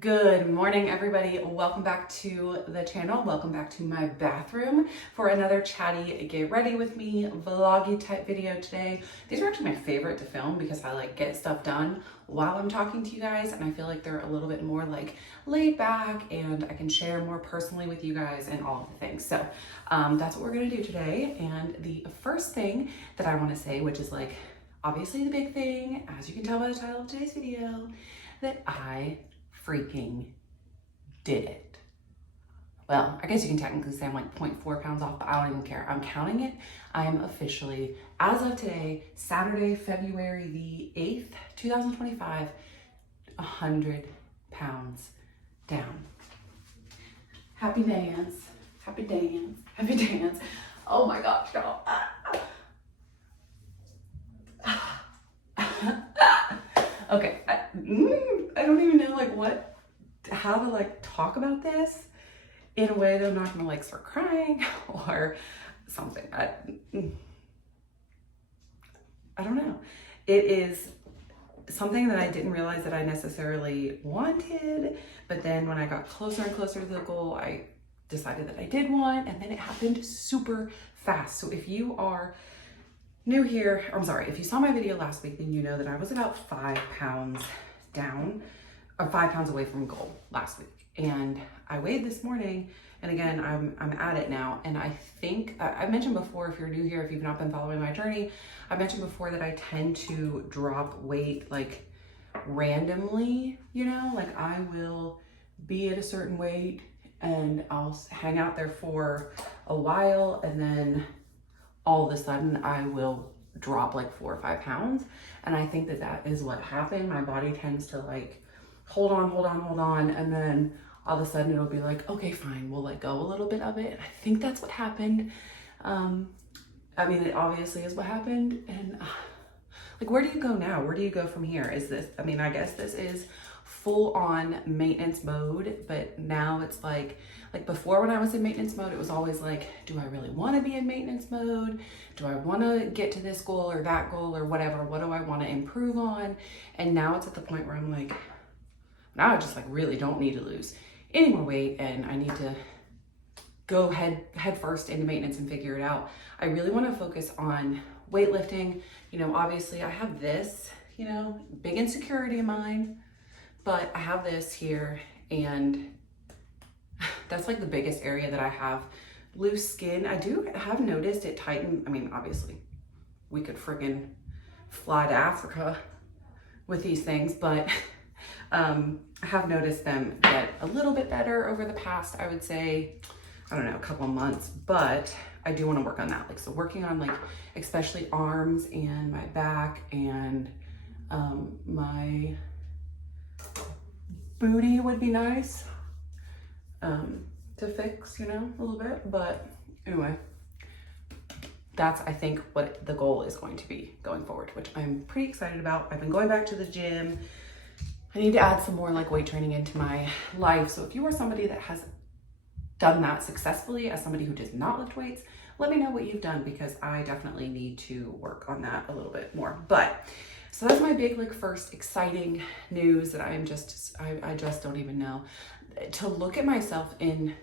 Good morning, everybody. Welcome back to the channel. Welcome back to my bathroom for another chatty get ready with me vloggy type video today. These are actually my favorite to film because I like get stuff done while I'm talking to you guys, and I feel like they're a little bit more like laid back and I can share more personally with you guys and all of the things. So that's what we're gonna do today. And the first thing that I want to say, which is like obviously the big thing, as you can tell by the title of today's video, that I freaking did it. Well, I guess you can technically say I'm like 0.4 pounds off, but I don't even care. I'm counting it. I am officially, as of today, Saturday, February the 8th, 2025, 100 pounds down. Happy dance, happy dance, happy dance. Oh my gosh, y'all. Okay, I don't even know like how to like talk about this in a way that I'm not gonna like start crying or something. I don't know. It is something that I didn't realize that I necessarily wanted, but then when I got closer and closer to the goal, I decided that I did want, and then it happened super fast. So if you are new here, I'm sorry, if you saw my video last week, then you know that I was about 5 pounds down, or 5 pounds away from goal last week. And I weighed this morning, and again, I'm at it now. And I think, I mentioned before, if you're new here, if you've not been following my journey, I mentioned before that I tend to drop weight like randomly, you know, like I will be at a certain weight and I'll hang out there for a while, and then all of a sudden I will drop like 4 or 5 pounds. And I think that that is what happened. My body tends to like, hold on. And then all of a sudden it'll be like, okay, fine, we'll let go a little bit of it. And I think that's what happened. I mean, it obviously is what happened. And like, where do you go now? Where do you go from here? Is this, I mean, I guess this is full on maintenance mode, but now it's like before when I was in maintenance mode, it was always like, do I really want to be in maintenance mode? Do I want to get to this goal or that goal or whatever? What do I want to improve on? And now it's at the point where I'm like, now I just like really don't need to lose any more weight, and I need to go head first into maintenance and figure it out. I really want to focus on weightlifting. You know, obviously I have this, you know, big insecurity of mine, but I have this here, and that's like the biggest area that I have loose skin. I do have noticed it tighten. I mean, obviously we could friggin' fly to Africa with these things, but I have noticed them get a little bit better over the past, I would say, I don't know, a couple of months, but I do want to work on that. Like, so working on like, especially arms and my back and my booty would be nice to fix, you know, a little bit. But anyway, that's, I think, what the goal is going to be going forward, which I'm pretty excited about. I've been going back to the gym. I need to add some more like weight training into my life. So if you are somebody that has done that successfully as somebody who does not lift weights, let me know what you've done, because I definitely need to work on that a little bit more. But so that's my big like first exciting news that I just don't even know. To look at myself in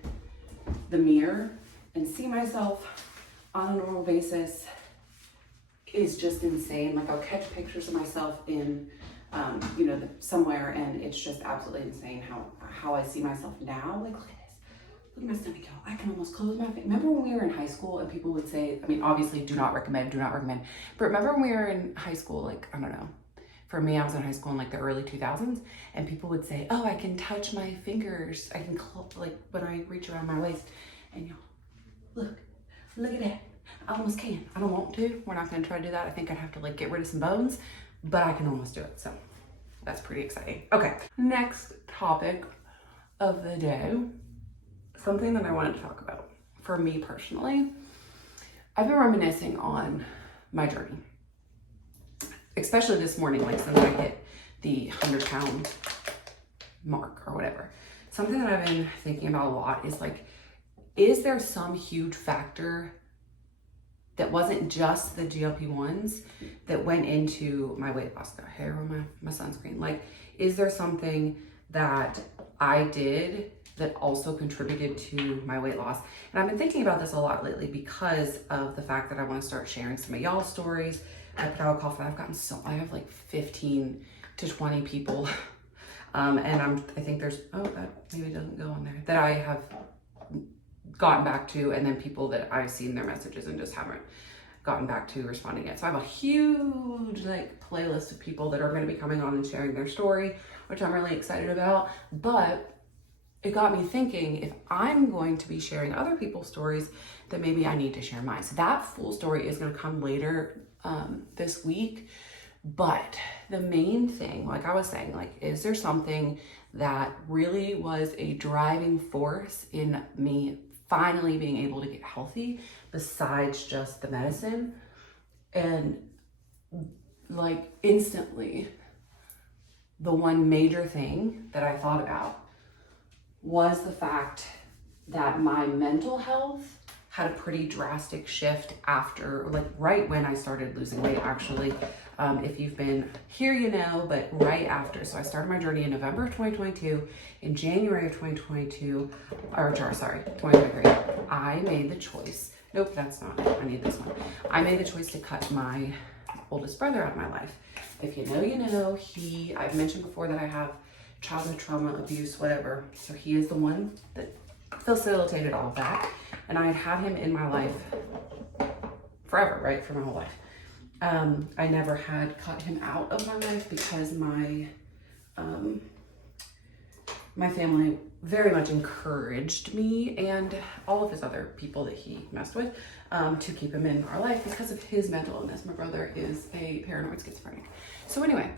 the mirror and see myself on a normal basis is just insane. Like, I'll catch pictures of myself in you know, somewhere, and it's just absolutely insane how I see myself now. Like, look at this. Look at my stomach, y'all. I can almost close my face. Remember when we were in high school and people would say, I mean, obviously do not recommend. But remember when we were in high school, like, I don't know. For me, I was in high school in like the early 2000s, and people would say, oh, I can touch my fingers. I can, like, when I reach around my waist. And y'all, look at that. I almost can. I don't want to. We're not going to try to do that. I think I'd have to like get rid of some bones, but I can almost do it. So that's pretty exciting. Okay, next topic of the day, something that I wanted to talk about. For me personally, I've been reminiscing on my journey, especially this morning, like since I hit the 100-pound mark or whatever. Something that I've been thinking about a lot is like, is there some huge factor that wasn't just the GLP-1s that went into my weight loss? Got hair on my sunscreen. Like, is there something that I did that also contributed to my weight loss. And I've been thinking about this a lot lately because of the fact that I want to start sharing some of y'all's stories. I put out a call for that. I have like 15 to 20 people. And I think there's, that maybe doesn't go on there, that I have gotten back to, and then people that I've seen their messages and just haven't gotten back to responding yet. So I have a huge like playlist of people that are going to be coming on and sharing their story, which I'm really excited about. But it got me thinking, if I'm going to be sharing other people's stories, then maybe I need to share mine. So that full story is going to come later this week. But the main thing, like I was saying, like, is there something that really was a driving force in me finally being able to get healthy besides just the medicine? And like instantly, the one major thing that I thought about was the fact that my mental health had a pretty drastic shift after, like right when I started losing weight, actually. If you've been here, you know, but right after. So I started my journey in November of 2022. In January of 2023, I made the choice. Nope, that's not it. I need this one. I made the choice to cut my oldest brother out of my life. If you know, you know. I've mentioned before that I have childhood trauma, abuse, whatever. So he is the one that facilitated all of that. And I had him in my life forever, right? For my whole life. I never had cut him out of my life because my family very much encouraged me and all of his other people that he messed with to keep him in our life because of his mental illness. My brother is a paranoid schizophrenic. So anyway,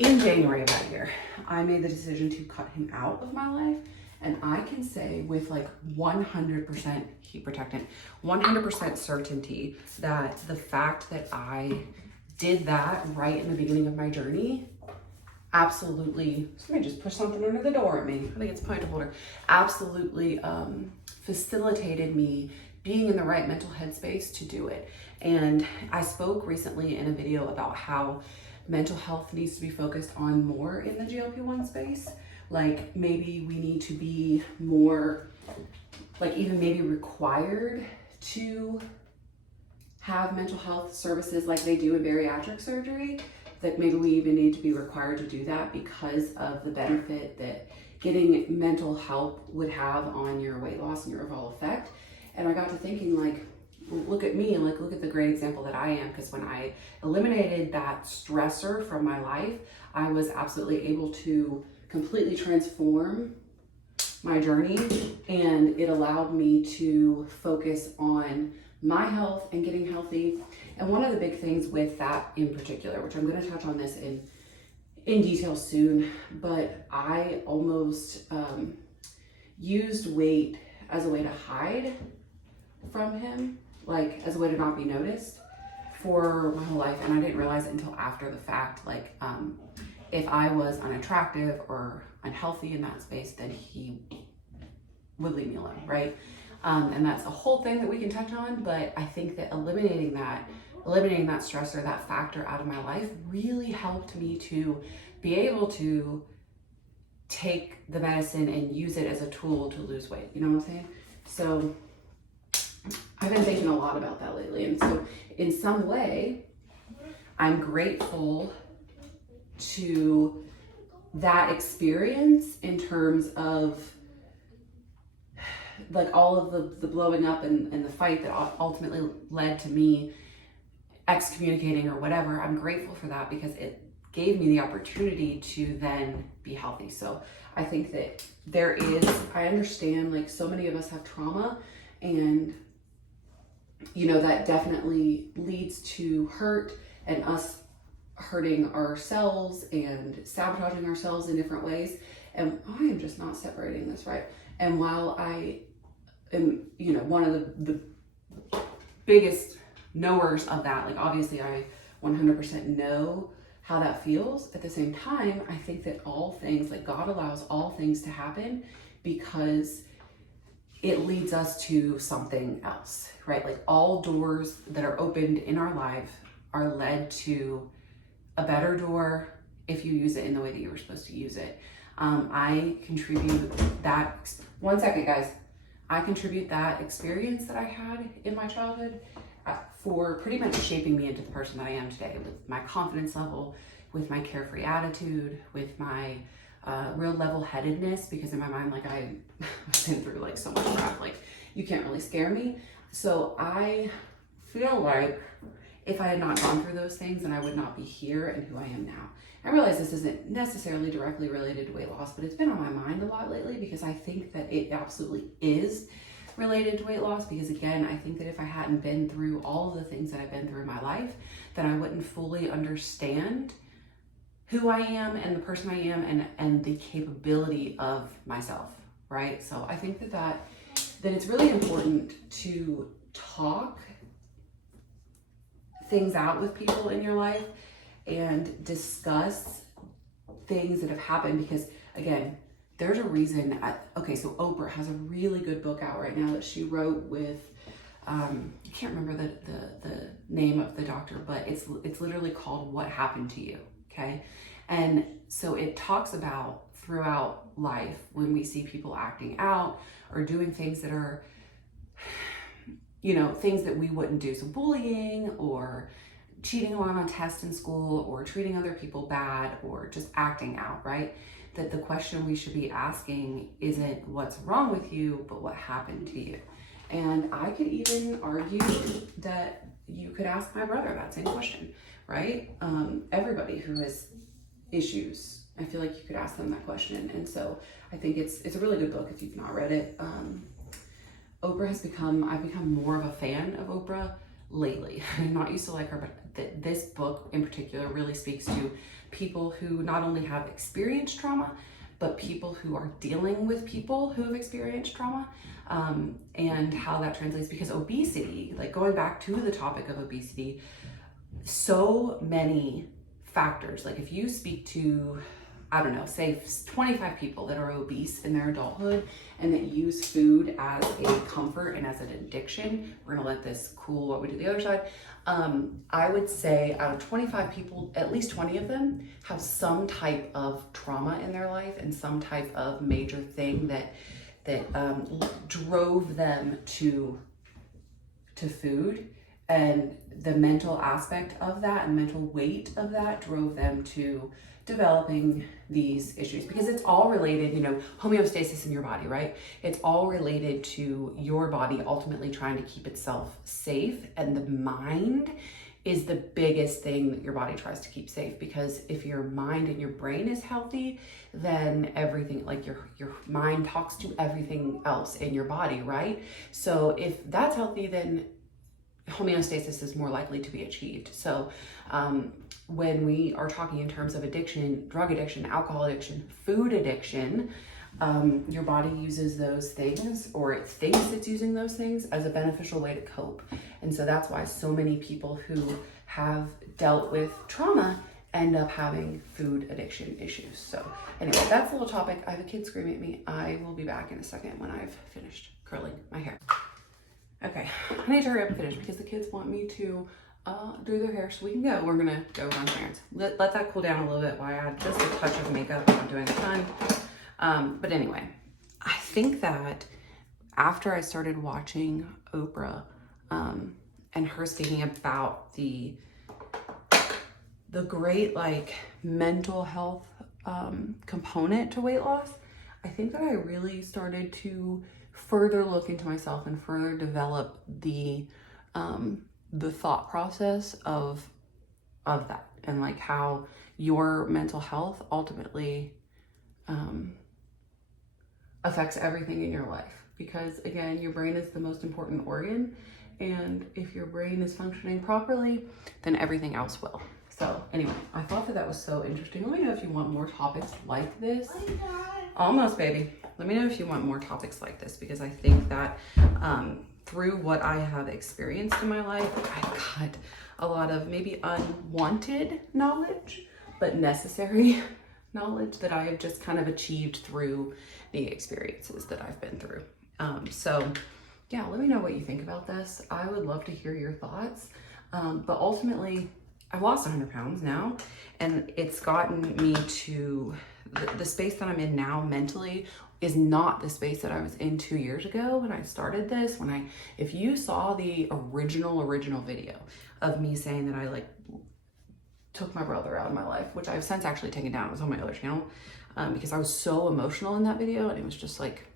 in January of that year, I made the decision to cut him out of my life. And I can say with like 100% heat protectant, 100% certainty that the fact that I did that right in the beginning of my journey absolutely, somebody just pushed something under the door at me. I think it's a pint holder. Absolutely facilitated me being in the right mental headspace to do it. And I spoke recently in a video about how mental health needs to be focused on more in the GLP-1 space. Like maybe we need to be more, like even maybe required to have mental health services like they do in bariatric surgery, that maybe we even need to be required to do that because of the benefit that getting mental help would have on your weight loss and your overall effect. And I got to thinking, like, look at me, like look at the great example that I am, because when I eliminated that stressor from my life, I was absolutely able to completely transform my journey, and it allowed me to focus on my health and getting healthy. And one of the big things with that in particular, which I'm going to touch on this in detail soon, but I almost used weight as a way to hide from him, like as a way to not be noticed for my whole life. And I didn't realize it until after the fact, like if I was unattractive or unhealthy in that space, then he would leave me alone, right? And that's a whole thing that we can touch on, but I think that eliminating that stressor, that factor out of my life really helped me to be able to take the medicine and use it as a tool to lose weight. You know what I'm saying? So I've been thinking a lot about that lately. And so in some way, I'm grateful to that experience in terms of like all of the blowing up and the fight that ultimately led to me excommunicating or whatever. I'm grateful for that because it gave me the opportunity to then be healthy. So I think that I understand, like, so many of us have trauma, and you know, that definitely leads to hurt and us hurting ourselves and sabotaging ourselves in different ways. And I am just not separating this right. And while I am, you know, one of the biggest knowers of that, like obviously I 100% know how that feels. At the same time, I think that all things, like God allows all things to happen because it leads us to something else, right? Like all doors that are opened in our life are led to a better door if you use it in the way that you were supposed to use it. I contribute that, one second guys, I contribute that experience that I had in my childhood for pretty much shaping me into the person that I am today, with my confidence level, with my carefree attitude, with my real level-headedness, because in my mind, like, I was been through like so much crap, like you can't really scare me. So I feel like if I had not gone through those things, then I would not be here and who I am now. I realize this isn't necessarily directly related to weight loss, but it's been on my mind a lot lately because I think that it absolutely is related to weight loss. Because again, I think that if I hadn't been through all of the things that I've been through in my life, then I wouldn't fully understand who I am and the person I am and the capability of myself, right? So I think that it's really important to talk things out with people in your life and discuss things that have happened, because again, there's a reason. Okay, so Oprah has a really good book out right now that she wrote with, I can't remember the name of the doctor, but it's literally called What Happened to You, okay? And so it talks about throughout life when we see people acting out or doing things that are, you know, things that we wouldn't do. So bullying or cheating on tests in school or treating other people bad or just acting out, right? That the question we should be asking isn't what's wrong with you, but what happened to you. And I could even argue that you could ask my brother that same question, right? Everybody who has issues, I feel like you could ask them that question. And so I think it's a really good book if you've not read it. I've become more of a fan of Oprah lately. I'm not used to like her, but this book in particular really speaks to people who not only have experienced trauma, but people who are dealing with people who have experienced trauma, and how that translates. Because obesity, like going back to the topic of obesity, so many factors, like if you speak to, I don't know, say 25 people that are obese in their adulthood and that use food as a comfort and as an addiction, we're gonna let this cool what we do the other side. I would say out of 25 people, at least 20 of them have some type of trauma in their life and some type of major thing that drove them to food. And the mental aspect of that and mental weight of that drove them to developing these issues, because it's all related, you know, homeostasis in your body, right? It's all related to your body ultimately trying to keep itself safe. And the mind is the biggest thing that your body tries to keep safe, because if your mind and your brain is healthy, then everything, like your mind talks to everything else in your body, right? So if that's healthy, then homeostasis is more likely to be achieved. So when we are talking in terms of addiction, drug addiction, alcohol addiction, food addiction, your body uses those things, or it thinks it's using those things as a beneficial way to cope. And so that's why so many people who have dealt with trauma end up having food addiction issues. So anyway, that's a little topic. I have a kid screaming at me. I will be back in a second when I've finished curling my hair. Okay, I need to hurry up and finish because the kids want me to do their hair so we can go. We're gonna go run errands. Let that cool down a little bit while I add just a touch of makeup. I'm not doing a ton. But anyway, I think that after I started watching Oprah and her speaking about the great like mental health component to weight loss, I think that I really started to further look into myself and further develop the thought process of that, and like how your mental health ultimately affects everything in your life. Because again, your brain is the most important organ, and if your brain is functioning properly, then everything else will. So anyway, I thought that was so interesting. Let me know if you want more topics like this. Almost, baby. Let me know if you want more topics like this, because I think that through what I have experienced in my life, I've got a lot of maybe unwanted knowledge, but necessary knowledge that I have just kind of achieved through the experiences that I've been through. So yeah, let me know what you think about this. I would love to hear your thoughts. But ultimately, I've lost 100 pounds now, and it's gotten me to the space that I'm in now mentally is not the space that I was in 2 years ago when I started this. If you saw the original video of me saying that I like took my brother out of my life, which I've since actually taken down, it was on my other channel, because I was so emotional in that video, and it was just like,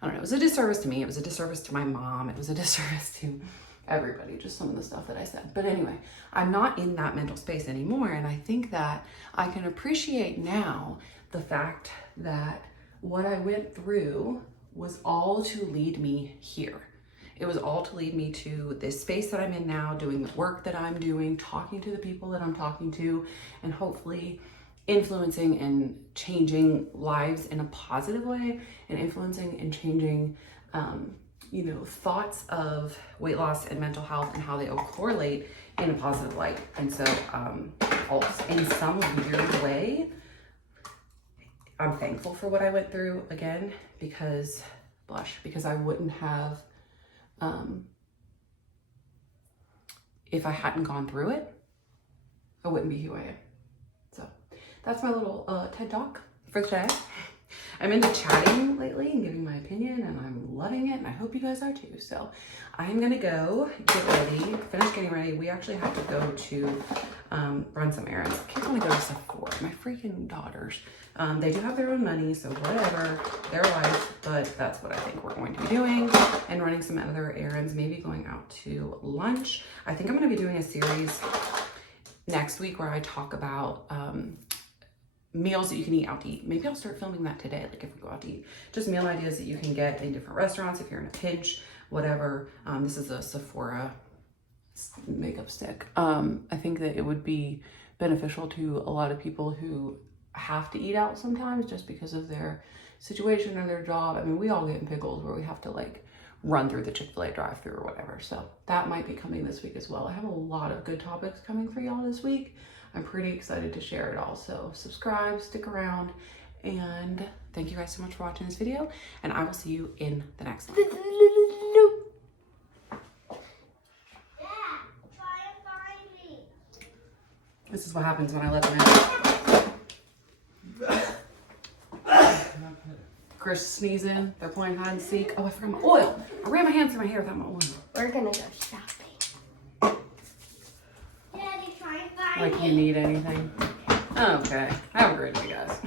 I don't know, it was a disservice to me, it was a disservice to my mom, it was a disservice to everybody, just some of the stuff that I said. But anyway, I'm not in that mental space anymore, and I think that I can appreciate now the fact that what I went through was all to lead me here. It was all to lead me to this space that I'm in now, doing the work that I'm doing, talking to the people that I'm talking to, and hopefully influencing and changing lives in a positive way, and influencing and changing, you know, thoughts of weight loss and mental health and how they all correlate in a positive light. And so, also in some weird way, I'm thankful for what I went through again, because I wouldn't have, if I hadn't gone through it, I wouldn't be who I am. So that's my little TED Talk for today. I'm into chatting lately and giving my opinion, and I'm loving it, and I hope you guys are too. So I'm gonna go get ready, finish getting ready. We actually have to go to run some errands. I can't really go to Sephora. My freaking daughters. They do have their own money, so whatever, their life, but that's what I think we're going to be doing, and running some other errands, maybe going out to lunch. I think I'm gonna be doing a series next week where I talk about meals that you can eat out to eat. Maybe I'll start filming that today, like if we go out to eat. Just meal ideas that you can get in different restaurants if you're in a pinch, whatever. This is a Sephora makeup stick. I think that it would be beneficial to a lot of people who have to eat out sometimes just because of their situation or their job. I mean, we all get in pickles where we have to like run through the Chick-fil-A drive-thru or whatever. So that might be coming this week as well. I have a lot of good topics coming for y'all this week. I'm pretty excited to share it all. So subscribe, stick around, and thank you guys so much for watching this video, and I will see you in the next one. Dad, try and find me. This is what happens when I let them in. Chris sneezing, they're playing hide and seek. Oh, I forgot my oil. I ran my hands through my hair without my oil. We're gonna go shopping. Daddy, try and find me. Like you need anything? Okay. Have a great day, guys.